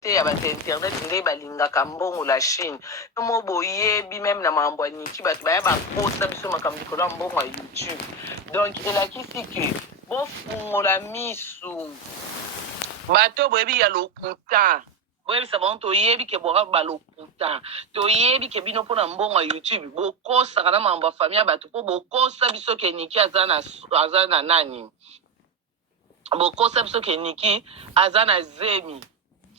te ya bato internet nde balingaka mbongo la Chine. Mo boyebi même na mambo ya niki bato baya bakosa biso makambo likolo ya mbongo ya YouTube. Donc elakisi ke bofungola misu bato boyebi ya lokuta boyebisa bango toyebi ke boka balokuta toyebi ke bino mpona mbongo ya YouTube bokosaka na mambo ya famille ya bato mpo bokosa biso ke niki aza na nani bokosa biso ke niki aza na zemi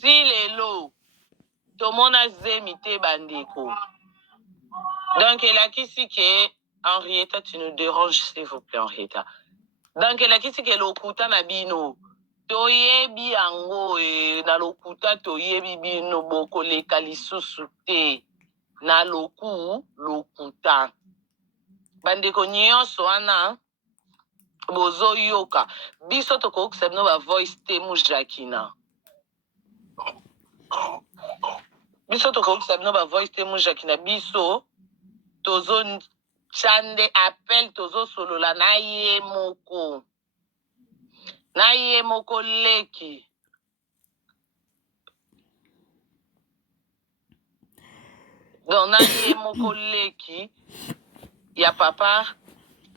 ti lelo tomona zemi te bandeko. Donc elakisi ke Henrietta, tu nous déranges s'il vous plaît Henrietta. Donc elakisi ke lokuta na bino toyebi yango na lokuta toyebi bino bokoleka lisusu te na lokuta bandeko nyonso wana bozoyoka biso tokokisa bino bavoice te mujakina biso tokokisa bino bavoice te mujakina biso tozochande appel tozosolola na ye moko leki donc na ye moko leki ya papa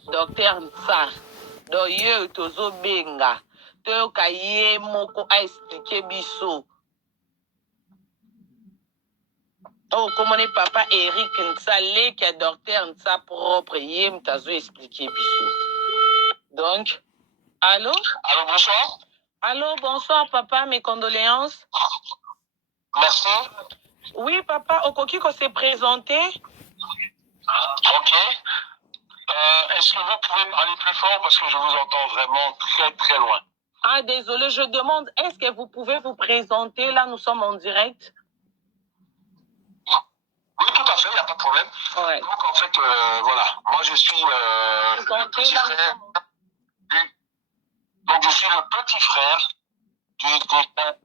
Dr Nsa donc ye tozobenga toyoka ye moko aexplike biso komone papa Eric Nsa leki ya Dr Nsa propre ye mtazo explike biso. Donc allô? Allô, bonsoir. Allô, bonsoir papa, mes condoléances. Merci. Oui papa, okoki ko se présenter? Ok. Est-ce que vous pouvez parler plus fort parce que je vous entends vraiment très très loin? Ah désolé, je demande, est-ce que vous pouvez vous présenter? Là, nous sommes en direct. Oui, tout à fait, il n'y a pas de problème. Ouais. Donc en fait, voilà, moi je suis le petit frère. Donc je suis le petit frère du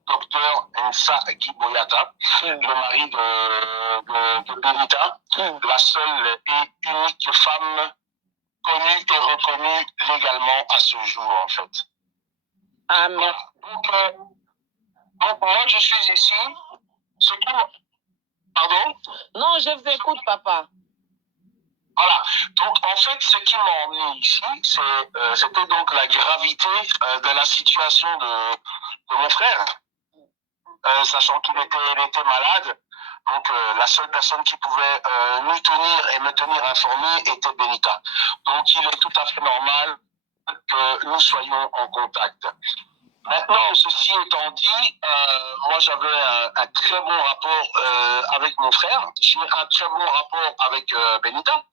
docteur Nsa Giboyata, le mari de Benita, la seule et unique femme connue et reconnue légalement à ce jour, en fait. Ah, merci. Donc moi, je suis ici. Ce qui... Pardon? Non, je vous écoute, papa. Voilà. Donc, en fait, ce qui m'a emmené ici, c'était donc la gravité de la situation de mon frère. Sachant qu'il était malade. Donc, la seule personne qui pouvait nous tenir et me tenir informé était Benita. Donc, il est tout à fait normal que nous soyons en contact. Maintenant, ceci étant dit, moi j'avais un très bon rapport avec mon frère, j'ai un très bon rapport avec Benita.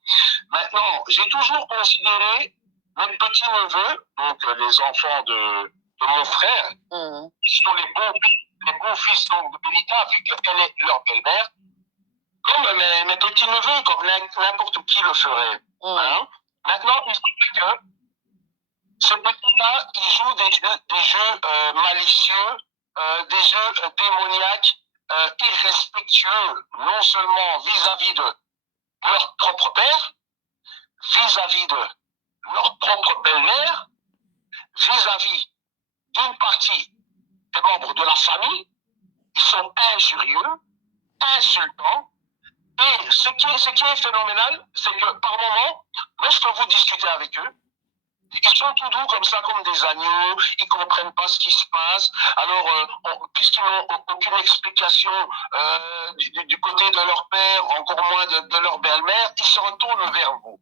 Maintenant, j'ai toujours considéré mes petits-neveux, donc les enfants de mon frère, qui sont les bons fils donc, de Benita, vu qu'elle est leur belle-mère, comme mes petits-neveux, comme n'importe qui le ferait. Hein? Maintenant, il se fait que ce petit-là, il joue des jeux malicieux, des jeux démoniaques, irrespectueux, non seulement vis-à-vis de leur propre père, vis-à-vis de leur propre belle-mère, vis-à-vis d'une partie des membres de la famille. Ils sont injurieux, insultants. Et ce qui est phénoménal, c'est que par moment, lorsque vous discutez avec eux, ils sont tout doux comme ça, comme des agneaux, ils ne comprennent pas ce qui se passe. Alors, puisqu'ils n'ont aucune explication du côté de leur père, encore moins de leur belle-mère, ils se retournent vers vous.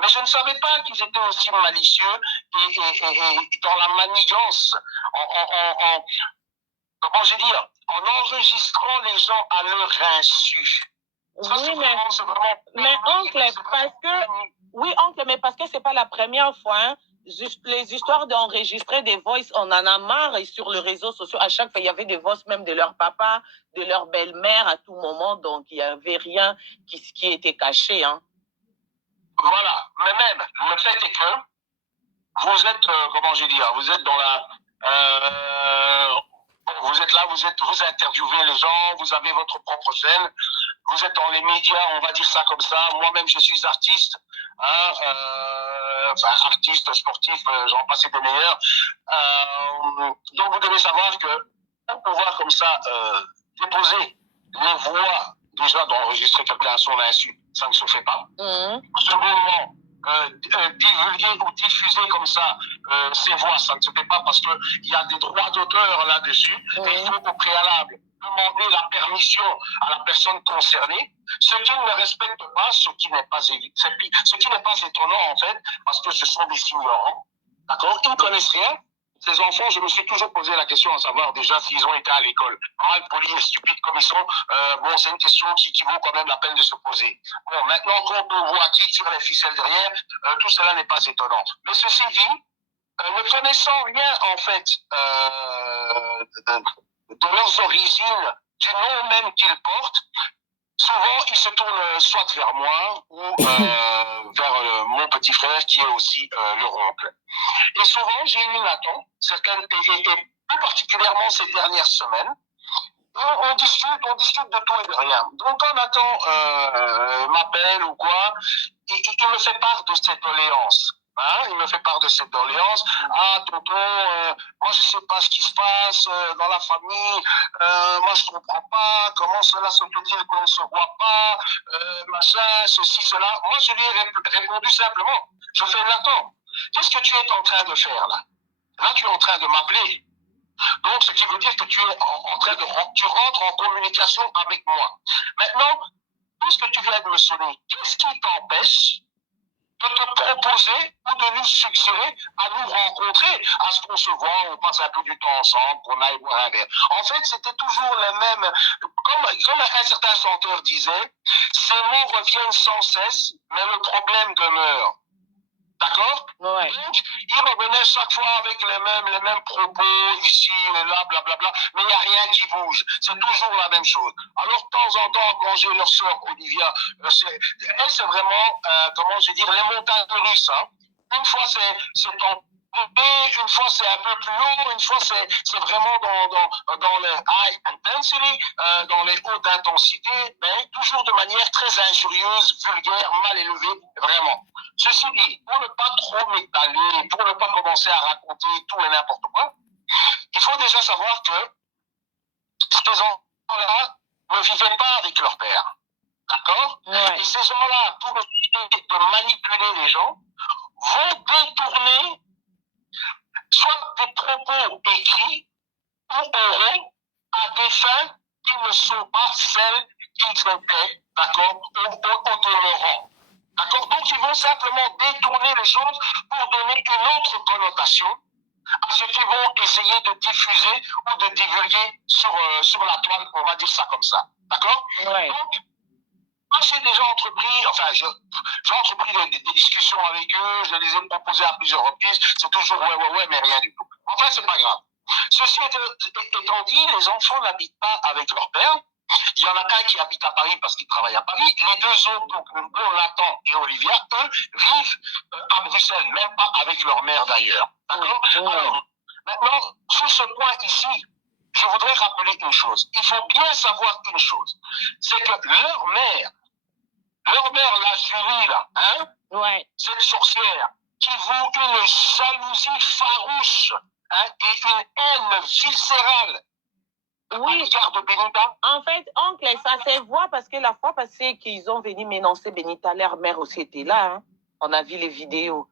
Mais je ne savais pas qu'ils étaient aussi malicieux et dans la manigance, comment je dis, en enregistrant les gens à leur insu. Ça, oui, mais oncle, parce que... Oui, oncle, mais parce que c'est pas la première fois. Hein. Juste les histoires d'enregistrer des voices, on en a marre. Et sur les réseaux sociaux, à chaque fois, il y avait des voices même de leur papa, de leur belle-mère à tout moment. Donc, il n'y avait rien qui était caché. Hein. Voilà. Mais même, le fait est que vous êtes, comment je dis, vous êtes dans la... vous êtes là, vous interviewez les gens, vous avez votre propre chaîne, vous êtes dans les médias, on va dire ça comme ça. Moi-même, je suis artiste, hein, enfin artiste, sportif, j'en passe des meilleurs. Donc, vous devez savoir que pour pouvoir comme ça déposer les voix déjà d'enregistrer quelqu'un à son insu, ça ne se fait pas. Secondement, divulguer ou diffuser comme ça ces voix, ça ne se fait pas parce qu'il y a des droits d'auteur là-dessus. Et il faut au préalable demander la permission à la personne concernée, ce qui ne respecte pas, ce qui n'est pas étonnant en fait, parce que ce sont des ignorants, d'accord, ils ne connaissent rien. Ces enfants, je me suis toujours posé la question à savoir déjà s'ils ont été à l'école. Mal polis et stupides comme ils sont, bon, c'est une question qui vaut quand même la peine de se poser. Bon, maintenant, quand on voit qui tire les ficelles derrière, tout cela n'est pas étonnant. Mais ceci dit, ne connaissant rien, en fait, de leurs origines, du nom même qu'ils portent, souvent, ils se tournent soit vers moi ou vers mon petit frère qui est aussi leur oncle. Et souvent, j'ai eu une attente, certaines, et plus particulièrement ces dernières semaines, on discute de tout et de rien. Donc, quand Nathan m'appelle ou quoi, il me fait part de cette doléance. Hein, il me fait part de cette doléance. Ah, tonton, moi je sais pas ce qui se passe dans la famille. Moi je comprends pas. Comment cela se fait-il qu'on ne se voit pas, machin, ceci, cela. Moi je lui ai répondu simplement. Je fais Nathan, qu'est-ce que tu es en train de faire là? Là, tu es en train de m'appeler. Donc, ce qui veut dire que tu es tu rentres en communication avec moi. Maintenant, puisque tu viens de me sonner, qu'est-ce qui t'empêche de te proposer ou de nous suggérer à nous rencontrer, à ce qu'on se voit, on passe un peu du temps ensemble, qu'on aille boire un verre. En fait, c'était toujours le même, comme un certain chanteur disait, ces mots reviennent sans cesse, mais le problème demeure. D'accord? Ouais. Donc, il revenait chaque fois avec les mêmes propos, ici et là, blablabla, mais il n'y a rien qui bouge. C'est toujours la même chose. Alors, de temps en temps, quand j'ai leur sœur Olivia, elle, c'est vraiment, comment je vais dire, les montagnes russes. Hein. Une fois, c'est en B, une fois, c'est un peu plus haut, une fois, c'est vraiment dans le high intensity, dans les hauts d'intensité, mais toujours de manière très injurieuse, vulgaire, mal élevée, vraiment. Ceci dit, pour ne pas trop m'étaler, pour ne pas commencer à raconter tout et n'importe quoi, il faut déjà savoir que ces gens-là ne vivaient pas avec leur père. D'accord? Ouais. Et ces gens-là, pour essayer de manipuler les gens, vont détourner soit des propos écrits ou oraux à des fins qui ne sont pas celles qu'ils étaient, d'accord, au demeurant. D'accord? Donc, ils vont simplement détourner les choses pour donner une autre connotation à ce qu'ils vont essayer de diffuser ou de divulguer sur la toile, on va dire ça comme ça. D'accord? Ouais. Donc, moi, j'ai déjà entrepris, enfin, j'ai entrepris des discussions avec eux, je les ai proposées à plusieurs reprises, c'est toujours ouais, mais rien du tout. Enfin, c'est pas grave. Ceci étant dit, les enfants n'habitent pas avec leur père. Il y en a un qui habite à Paris parce qu'il travaille à Paris. Les deux autres, donc Nathan et Olivia, eux, vivent à Bruxelles, même pas avec leur mère d'ailleurs. D'accord? Alors, maintenant, sur ce point ici, je voudrais rappeler une chose. Il faut bien savoir une chose. C'est que leur mère, la Julie, là, hein, Ouais. cette sorcière, qui voue une jalousie farouche, hein, et une haine viscérale à l'égard de Benita. En fait, oncle, ça se voit parce que la fois passée qu'ils ont venu m'énoncer Benita, leur mère aussi était là. Hein. On a vu les vidéos.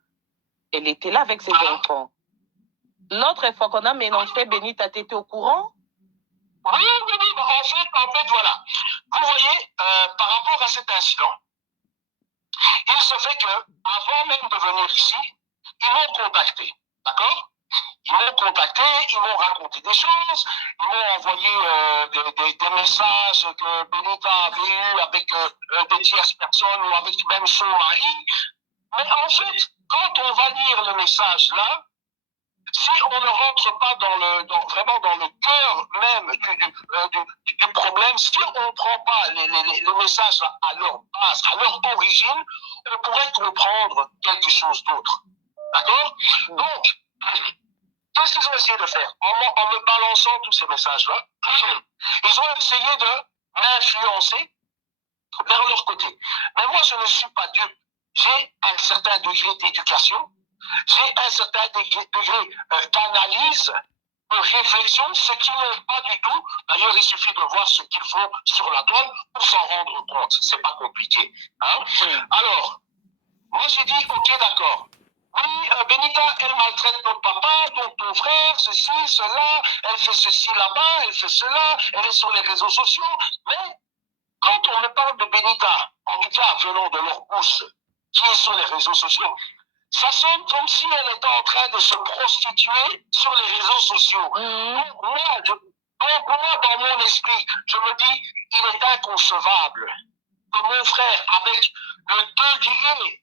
Elle était là avec ses enfants. L'autre fois qu'on a m'énoncé Benita, tu étais au courant? Oui. En fait, voilà. Vous voyez, par rapport à cet incident, il se fait que, avant même de venir ici, ils m'ont contacté. D'accord? Ils m'ont contacté, ils m'ont raconté des choses, ils m'ont envoyé des messages que Benita avait eu avec des tierces personnes ou avec même son mari. Mais en fait, quand on va lire le message là, si on ne rentre pas vraiment dans le cœur même du problème, si on ne prend pas les messages à leur base, à leur origine, on pourrait comprendre quelque chose d'autre. D'accord? Donc, qu'est-ce qu'ils ont essayé de faire? En me balançant tous ces messages-là, ils ont essayé de m'influencer vers leur côté. Mais moi, je ne suis pas dupe. J'ai un certain degré d'éducation, j'ai un certain degré d'analyse de réflexion, ce qui n'est pas du tout. D'ailleurs, il suffit de voir ce qu'ils font sur la toile pour s'en rendre compte. C'est pas compliqué. Hein? Alors, moi j'ai dit, ok, d'accord. Oui, Benita, elle maltraite notre papa, donc ton frère, ceci, cela, elle fait ceci là-bas, elle fait cela, elle est sur les réseaux sociaux. Mais quand on me parle de Benita, en tout cas venant de leur bouche, qui est sur les réseaux sociaux, ça sonne comme si elle était en train de se prostituer sur les réseaux sociaux. Donc, moi, dans mon esprit, je me dis, il est inconcevable que mon frère, avec le degré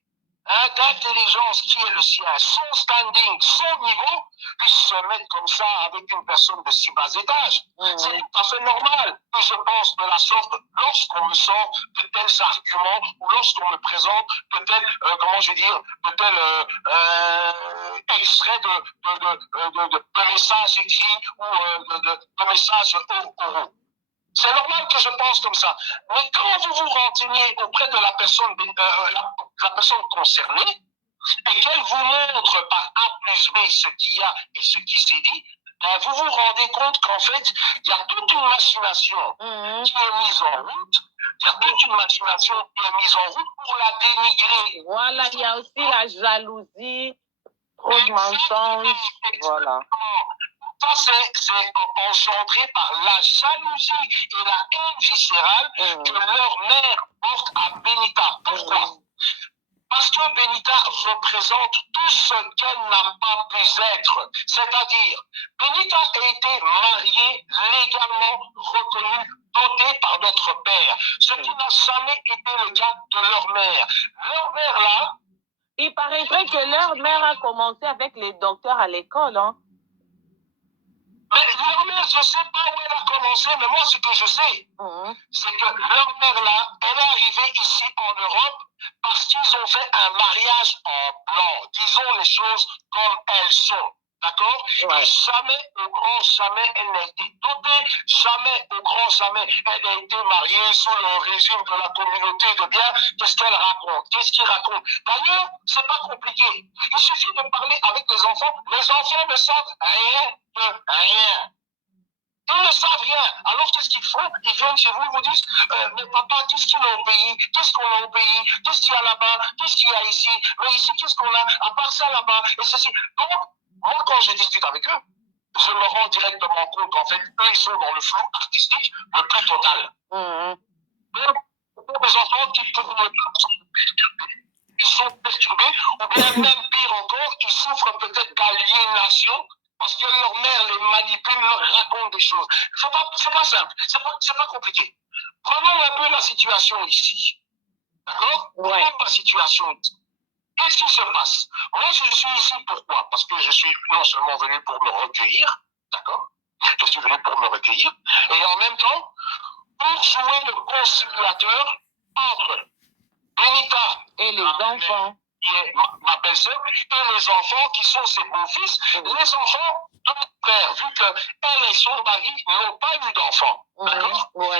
d'intelligence qui est le sien, son standing, son niveau, puisse se mettre comme ça avec une personne de si bas étage. C'est tout à fait normal que je pense de la sorte lorsqu'on me sort de tels arguments ou lorsqu'on me présente de tels, comment je veux dire, de tels extraits de messages écrits ou de messages oraux. C'est normal que je pense comme ça. Mais quand vous vous renseignez auprès de la personne concernée, et qu'elle vous montre par A plus B ce qu'il y a et ce qui s'est dit, ben vous vous rendez compte qu'en fait, il y a toute une machination qui est mise en route. Il y a toute une machination qui est mise en route pour la dénigrer. Voilà, il y a aussi la jalousie, trop de mensonges. Voilà. Ça, c'est engendré par la jalousie et la haine viscérale que leur mère porte à Benita. Pourquoi? Parce que Benita représente tout ce qu'elle n'a pas pu être. C'est-à-dire, Benita a été mariée, légalement reconnue, dotée par notre père. Ce qui n'a jamais été le cas de leur mère. Leur mère, là... Il paraîtrait que leur mère a commencé avec les docteurs à l'école, hein? Mais leur mère, je ne sais pas où elle a commencé, mais moi, ce que je sais, c'est que leur mère, là, elle est arrivée ici en Europe parce qu'ils ont fait un mariage en blanc. Disons les choses comme elles sont. D'accord? Ouais. Et jamais, au grand jamais, elle n'a été dotée. Jamais, au grand jamais, elle n'a été mariée sous le régime de la communauté de biens. Qu'est-ce qu'elle raconte? Qu'est-ce qu'il raconte? D'ailleurs, c'est pas compliqué. Il suffit de parler avec les enfants. Les enfants ne savent rien de rien. Ils ne savent rien. Alors, qu'est-ce qu'ils font? Ils viennent chez vous, ils vous disent, mais papa, qu'est-ce qu'il y a au pays? Qu'est-ce qu'on a au pays? Qu'est-ce qu'il y a là-bas? Qu'est-ce qu'il y a ici? Mais ici, qu'est-ce qu'on a? À part ça là-bas, et ceci. Donc, moi, quand je discute avec eux, je me rends directement compte qu'en fait, eux, ils sont dans le flou artistique le plus total. Donc, les enfants qui peuvent ils sont perturbés, ou bien même pire encore, ils souffrent peut-être d'aliénation parce que leur mère les manipule, leur raconte des choses. C'est pas simple, c'est pas compliqué. Prenons un peu la situation ici. D'accord? Prenons la situation ici. Qu'est-ce qui se passe? Moi, je suis ici pourquoi? Parce que je suis non seulement venu pour me recueillir, d'accord? Je suis venu pour me recueillir, et en même temps, pour jouer le conciliateur entre Benita et les enfants, qui est ma belle-sœur, et les enfants qui sont ses beaux-fils, les enfants de mon frère, vu qu'elle et son mari n'ont pas eu d'enfants. D'accord? Donc,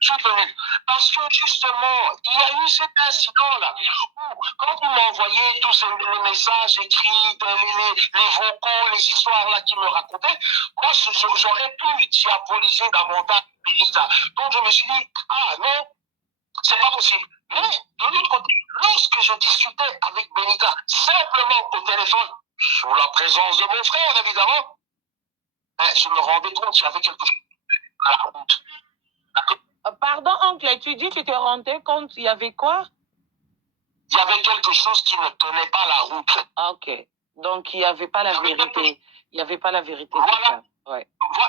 je suis venu. Parce que justement, il y a eu cet incident-là où, quand il m'a envoyé tous ces messages écrits, les vocaux, les histoires-là qu'il me racontait, moi, j'aurais pu diaboliser davantage Benita. Donc, je me suis dit, ah non, c'est pas possible. Mais, de l'autre côté, lorsque je discutais avec Benita, simplement au téléphone, sous la présence de mon frère, évidemment, je me rendais compte qu'il y avait quelque chose à la route. Pardon, oncle, tu dis que tu te rendais compte, il y avait quoi? Il y avait quelque chose qui ne tenait pas la route. Ah, ok. Donc, il n'y avait pas la vérité. Il n'y avait pas la vérité. Voilà. Ouais.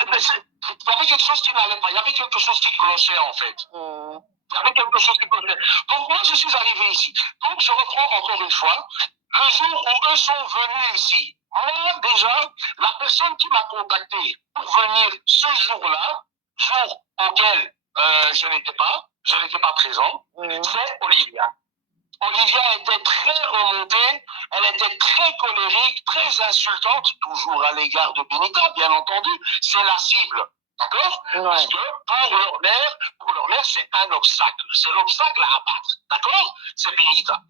Mais il y avait quelque chose qui n'allait pas. Il y avait quelque chose qui clochait, en fait. Il y avait quelque chose qui clochait. Donc, moi, je suis arrivé ici. Donc, je reprends encore une fois. Le jour où eux sont venus ici, moi, déjà, la personne qui m'a contacté pour venir ce jour-là, jour auquel je n'étais pas présent, c'est Olivia. Olivia était très remontée, elle était très colérique, très insultante, toujours à l'égard de Benita, bien entendu, c'est la cible. D'accord? Ouais. Parce que pour leur mère, c'est un obstacle. C'est l'obstacle à abattre. D'accord? C'est Benita.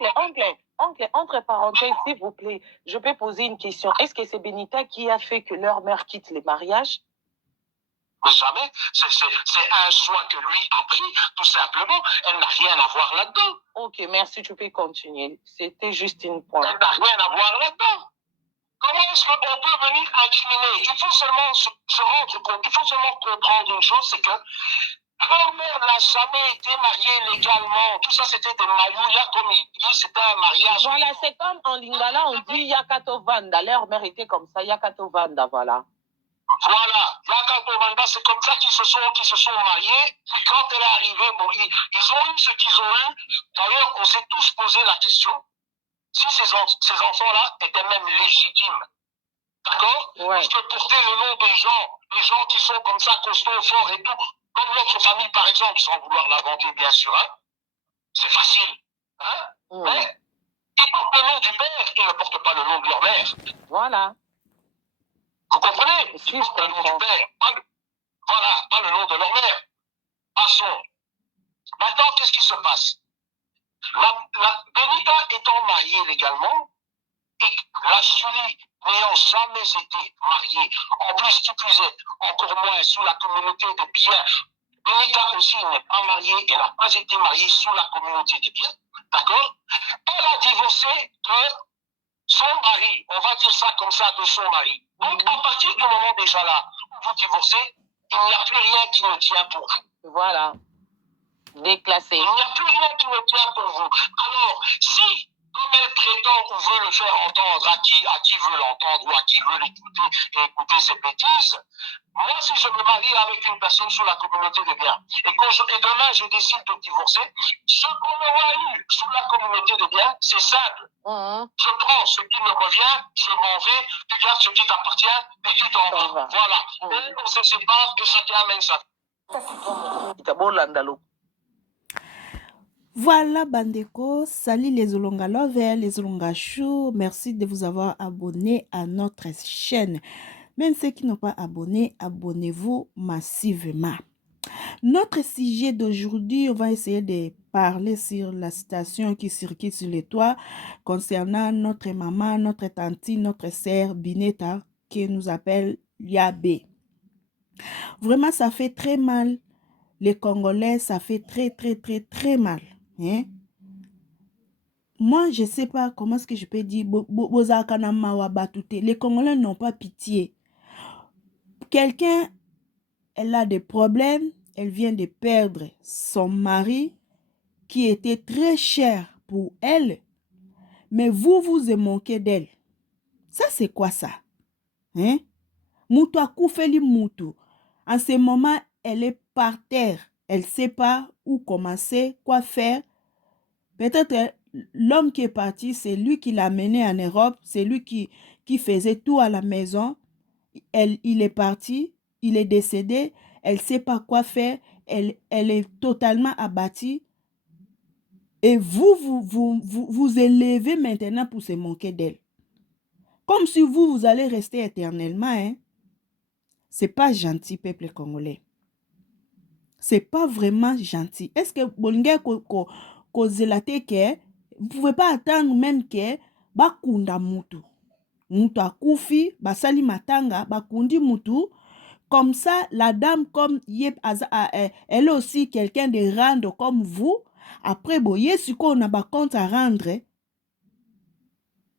Mais oncle, entre parenthèses, s'il vous plaît, je peux poser une question. Est-ce que c'est Benita qui a fait que leur mère quitte le mariage? Mais jamais. C'est un choix que lui a pris, tout simplement. Elle n'a rien à voir là-dedans. Ok, merci, tu peux continuer. C'était juste une point. Elle n'a rien à voir là-dedans. Comment est-ce qu'on peut venir incriminer? Il faut seulement se rendre compte, il faut seulement comprendre une chose, c'est que leur mère n'a jamais été mariée légalement. Tout ça, c'était des malouya, comme il dit, c'était un mariage. Voilà, c'est comme en lingala, on dit Yakato Vanda. Leur mère était comme ça, Yakato Vanda, voilà. Voilà, Yakato Vanda, c'est comme ça qu'ils se sont mariés. Puis quand elle est arrivée, bon, ils ont eu ce qu'ils ont eu. D'ailleurs, on s'est tous posé la question si ces enfants-là étaient même légitimes. D'accord? Ouais. Parce que porter le nom des gens qui sont comme ça, costauds, forts et tout, comme notre famille, par exemple, sans vouloir l'inventer, bien sûr, hein, c'est facile. Hein? Mais ils portent le nom du père, ils ne portent pas le nom de leur mère. Voilà. Vous comprenez? Si, Ils portent le nom du père. Pas le nom de leur mère. Passons. Maintenant, qu'est-ce qui se passe? Benita étant mariée légalement, et la Julie n'ayant jamais été mariée, en plus qui plus est, encore moins sous la communauté des biens, Benita aussi n'est pas mariée, elle n'a pas été mariée sous la communauté des biens, d'accord? Elle a divorcé de son mari, on va dire ça comme ça, de son mari. Donc à partir du moment déjà là où vous divorcez, il n'y a plus rien qui ne tient pour vous. Voilà. Déclassé. Il n'y a plus rien qui ne tient pour vous. Alors, si, comme elle prétend ou veut le faire entendre à qui veut l'entendre ou à qui veut l'écouter et écouter ses bêtises, moi, si je me marie avec une personne sous la communauté des biens et demain je décide de divorcer, ce qu'on aura eu sous la communauté des biens, c'est simple. Je prends ce qui me revient, je m'en vais, tu gardes ce qui t'appartient et tu t'en vas. Voilà. Et on se sépare et chacun amène sa vie. Voilà, Bandeko, salut les Olonga Lovers, les Olonga Chou, merci de vous avoir abonné à notre chaîne. Même ceux qui n'ont pas abonné, abonnez-vous massivement. Notre sujet d'aujourd'hui, on va essayer de parler sur la citation qui circule sur les toits concernant notre maman, notre tante, notre sœur Bineta, qui nous appelle Yabé. Vraiment, ça fait très mal. Les Congolais, ça fait très mal. Hein? Moi, je ne sais pas comment est-ce que je peux dire. Les Congolais n'ont pas pitié. Quelqu'un, elle a des problèmes. Elle vient de perdre son mari qui était très cher pour elle. Mais vous vous moquez d'elle. Ça, c'est quoi ça? Hein? Moutou a koufeli moutou. En ce moment, elle est par terre. Elle ne sait pas où commencer, quoi faire. Peut-être l'homme qui est parti, c'est lui qui l'a mené en Europe, c'est lui qui faisait tout à la maison. Il est parti, il est décédé, elle ne sait pas quoi faire, elle est totalement abattue. Et vous élevez maintenant pour se moquer d'elle. Comme si vous allez rester éternellement. Hein? Ce n'est pas gentil, peuple congolais. Ce n'est pas vraiment gentil. Est-ce que Bolingé vous ne pouvez pas attendre même que bakunda mutu. Mutu akufi, basali matanga, bakundi mutu. Comme ça, la dame, comme elle est aussi quelqu'un de rendre comme vous. Après, si on a un compte à rendre,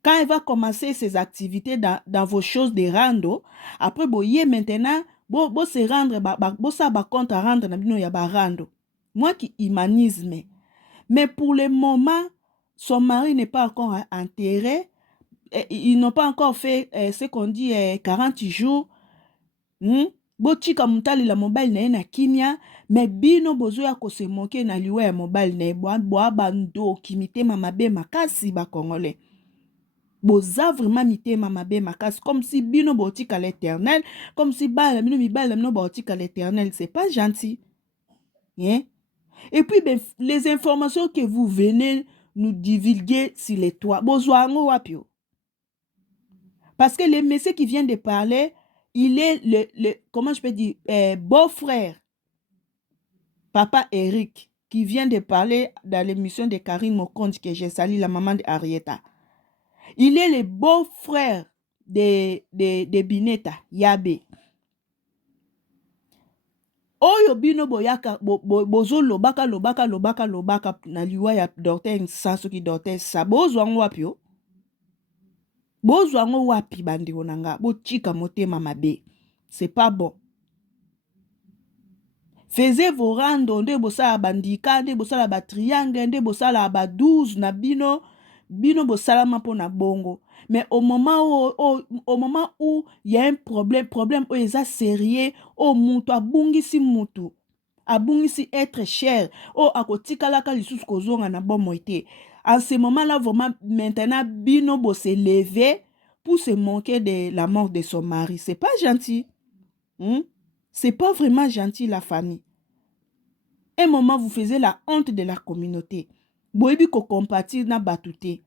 quand elle va commencer ses activités dans vos choses de rando, après, maintenant, se rendre, ça va compte à rendre, rando. Moi qui humanisme. Mais pour le moment, son mari n'est pas encore enterré. Ils n'ont pas encore fait ce qu'on dit 40 jours. Botika mutali la mobile na kimia. Mais bino bozo ya ko se moke na liwe ya mobile na boa bando kimite mamabe makasi ba congolais. Boza vraiment mite mamabe makasi. Comme si bino botika l'éternel. Comme si bala bino mi bala bino botika l'éternel. C'est pas gentil. Hein? Et puis, ben, les informations que vous venez nous divulguer sur les toits, parce que les messieurs qui viennent de parler, il est comment je peux dire, beau-frère, Papa Eric, qui vient de parler dans l'émission de Karine Mokonde que j'ai sali, la maman d'Arieta. Il est le beau-frère de Bineta, Yabe. Oyo bino boyaka bozo lobaka na liwa ya docteur Nsanso ki docteur sa bozo ango wapi yo? Bozo ango wapi bandi onanga bo chika motema mabe. C'est pas bon. Faisez vos rando nde bosala bandika nde bosala ba triangle nde bosala ba 12 na bino bosala mapo na bongo. Mais au moment où il y a un problème où ils sont sérieux, au mutu abungisi mutu, abungisi être cher, akotika laka lisusu kozonga na bon moite. En ce moment-là, vraiment, maintenant, bino bo se lever pour se moquer de la mort de son mari. C'est pas gentil. C'est pas vraiment gentil, la famille. Un moment, vous faisiez la honte de la communauté. Boebi ko compatir na batouté.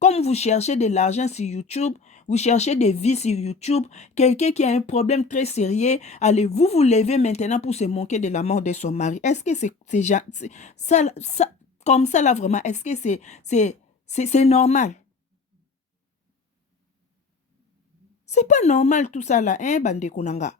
Comme vous cherchez de l'argent sur YouTube, vous cherchez des vies sur YouTube, quelqu'un qui a un problème très sérieux, allez vous lever maintenant pour se moquer de la mort de son mari. Est-ce que c'est ça, comme ça là vraiment, est-ce que c'est normal? C'est pas normal tout ça là, hein, bande konanga.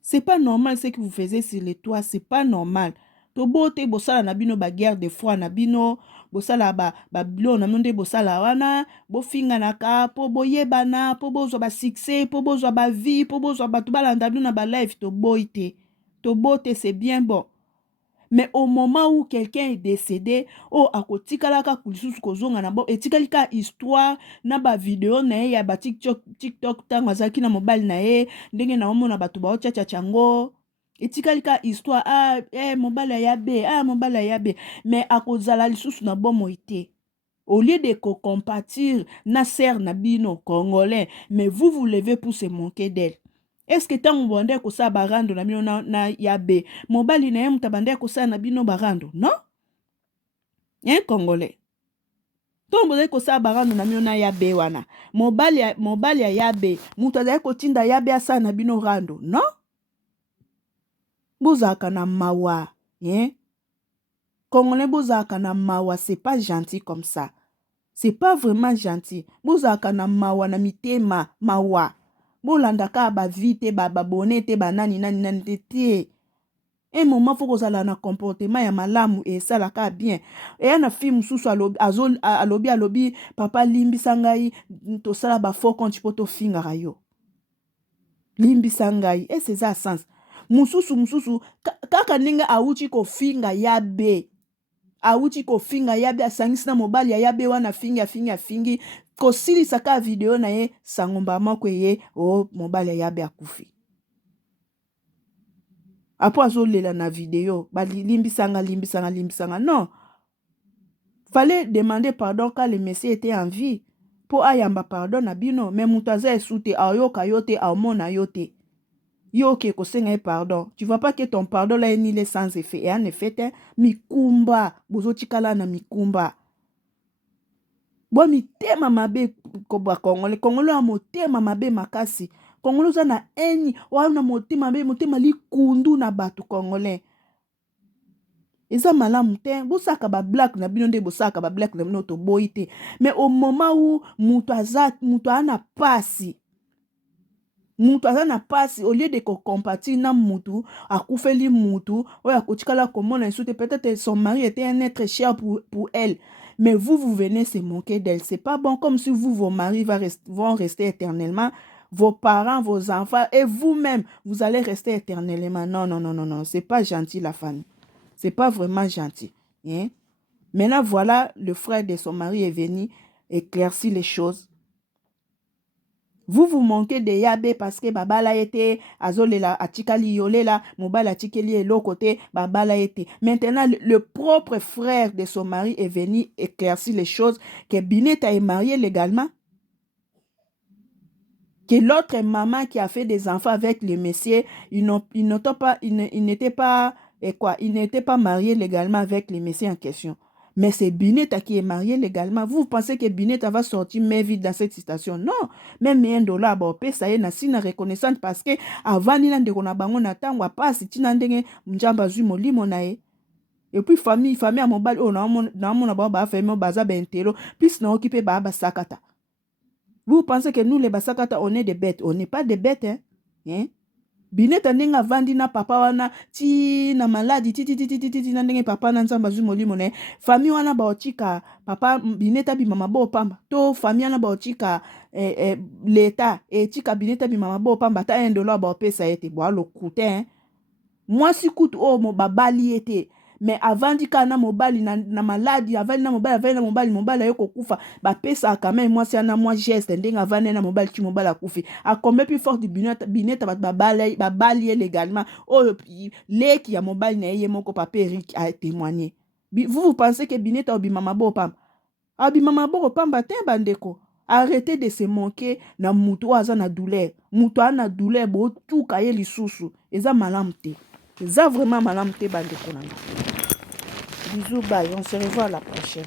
C'est pas normal ce que vous faisiez sur les toits, c'est pas normal. Tobote bosala na bino ba guerre de foi na bino, bosala ba bilo na nonde bosala wana, bofinga na ka po boyebana, po bozwa ba succès, po bozwa ba vie, po bozwa ba to balanda bino na ba life to boite. To bote c'est bien bon. Mais au moment où quelqu'un est décédé, akotikalaka kulisusu kozonga na bo, etikalika histoire na ba vidéo na ye ya ba TikTok tango azaki na mobile na ye, ndenge na omona bato ba ochacha chango. Etikalika histoire mobile ya be, mobile ya be, mais akozala lisusu na bon moite. Au lieu de compatir na sœur na bino congolais, mais vous levez pour se moquer d'elle. Est-ce que tant mbonde ko sa barando na bino na yabe mobali na ye mutabande ko sa na bino barando? Non? Hein congolais. Tant mbonde ko sa barando na bino na yabe wana. Mobali ya yabe mutabande ko tinda yabe asa na bino rando? Non? Bozaka na mawa, hein? Congolais bozaka na mawa, c'est pas gentil comme ça. C'est pas vraiment gentil. Bozaka na mawa na mitema mawa. Bolandaka ba vite ba bonete ba nani te. Un moment faut kozala na comportement ya malamu et ça la ka bien. Et na film susu alobi papa limbisa ngai to sala ba faux compte poto finga rayo. Limbisa ngai et c'est ça sens. Mususu kaka ninga auchi ko finga yabe. Auchi ko finga yabe asangisi na mobali ya yabe wana fingi ko sili saka video na ye sangomba moko ye mobali ya yabe akufi. Apo azolela na video ba limbisanga non. Fallait demander pardon quand le monsieur était en vie pour ayamba pardon na bino, mais mutaza esute ayoka yote amona yote. Yoke kosenga pardon. Tu vois pas que ton pardon là ni les sans effet. Et en effet, mikumba, bozo chikala na mikumba. Bo mitema mabe koba Congolais. Congolais a motema mabe makasi. Congolais za na eni, wana motema mabe, motema li kundu na batu Congolais. Eza malamu te, bosaka ba black na bino nde bosaka ba black na bino to boite. Mais au moment où mutu ana pasi. Mutu azana pasi au lieu de compatir na mutu akufeli mutu oya kochikala komona insulte, peut-être son mari était un être cher pour elle, mais vous venez se moquer d'elle. C'est pas bon, comme si vos maris vont rester éternellement, vos parents, vos enfants et vous-même vous allez rester éternellement. Non, c'est pas gentil la famille, c'est pas vraiment gentil, hein? Maintenant voilà, le frère de son mari est venu éclaircir les choses. Vous manquez de yabe parce que babala était azolela atikali yolela mobala atikeli elo côté babala était. Maintenant le propre frère de son mari est venu éclaircir les choses, que Bineta est mariée légalement, que l'autre maman qui a fait des enfants avec le monsieur, ils n'étaient pas mariés légalement avec le monsieur en question. Mais c'est Bineta qui est marié légalement. Vous pensez que Bineta va sortir main vide dans cette situation? Non. Même $1, bon, ça y est, na sina reconnaissante parce que avant, il y a des gens qui ont pas si tu n'as pas de molimo na e. Et puis famille à mobile, oh, na mon ba famille baza bentelo, puis na occupé ba sakata. Vous pensez que nous les basakata on est des bêtes? On n'est pas des bêtes, hein? Bineta ndenga vandi na papa wana ti na maladi ti na ndenge papa na nzamba zu molimo ne famille wana ba otika papa Bineta bi mama bo pamba to famille wana ba otika l'état et tika Bineta bi mama bo pamba ta $1 ba opesa ete bo alo coûter, hein? Moi si coûte oh mo babali ete mais avant dika na mobali na maladi avant na mobali ayoko kufa ba pesa quand même moi si ana moi geste ndenga avant na mobali tu mobali akufi a combien plus fort du Bineta ba bali légalement oh leki ya mobali na yé moko papa Eric a témoigné. Vous pensez que Bineta obi mama bo pam abi mama bo pamba te bandeko. Arrêtez de se manquer na mutu aza na douleur mutu ana douleur bo tuka ye lisusu eza malamu te. Ça vraiment malam te bandeko nanga. Bisous, bye, on se revoit la prochaine.